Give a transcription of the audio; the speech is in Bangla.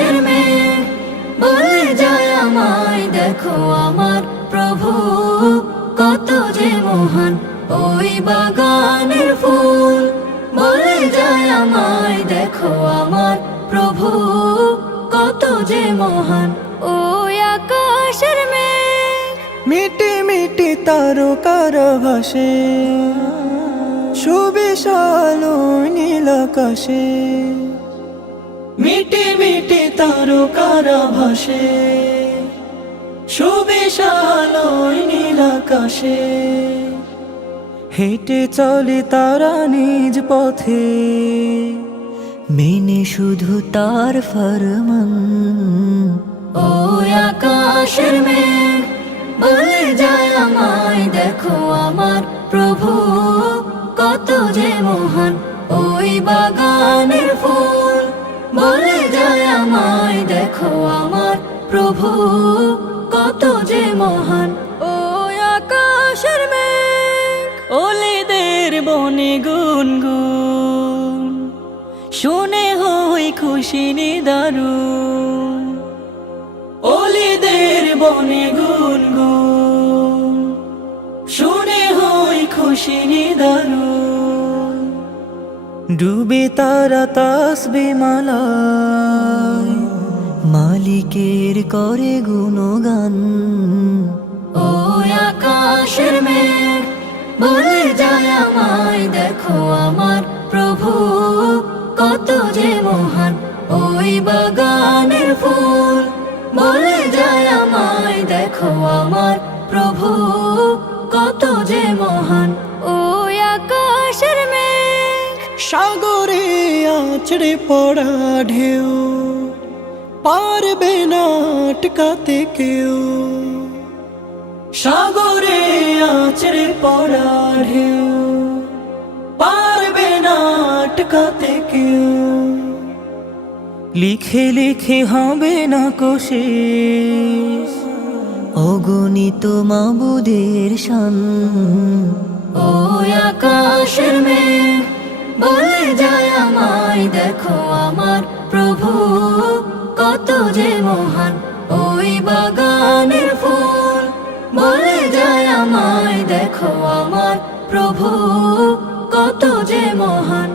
আকাশের মেঘ বলে যায় আমায়, দেখো আমার প্রভু কত যে মহান। ওই বাগানের ফুল বলে যায় আমায়, দেখো আমার প্রভু কত যে মহান। ওই আকাশের মেঘ মিটি মিটি তারকার ভাসে, সুবিশাল নীল আকাশে। মিটি মিটি তারকার ভাসে, সুবিশাল নীল আকাশে। হেঁটে চলে তারা নিজ পথে, মেনে শুধু তার ফরমান। ওই আকাশের মেঘ বলে যায় আমায়, দেখো আমার প্রভু কত যে মহান। ওই বাগানের ফুল বলে যায় আমায়, দেখো আমার প্রভু কত যে মহান। ওই আকাশের মেঘ ওলেদের বনে গুনগুন, শুনে হই খুশি নিদারুন। ওলেদের বনে গুনগুন, শুনে হই খুশি নিদারুন। ডুবে তারা তাসবিহ মালায়, মালিকের করে গুণগান। ওই আকাশের মেঘ বলে যায় আমায়, দেখো আমার প্রভু কত যে মহান। ওই বাগানের ফুল বলে যায় আমায়, দেখো আমার প্রভু কত যে মহান। ওই আকাশের মেঘ সাগরে আছড়ে পড়া ঢেউ, পারবে না আটকাতে কেউ। সাগরে আছড়ে পড়া ঢেউ, পারবে না আটকাতে কেউ। লিখে লিখে হবে না কোশেষ, অগণিত মাবুদের শান। ওই আকাশের মেঘ বলে যায় আমায়, দেখো আমার প্রভু কত যে মহান। ওই বাগানের ফুল বলে যায় আমায়, দেখো আমার প্রভু কত যে মহান।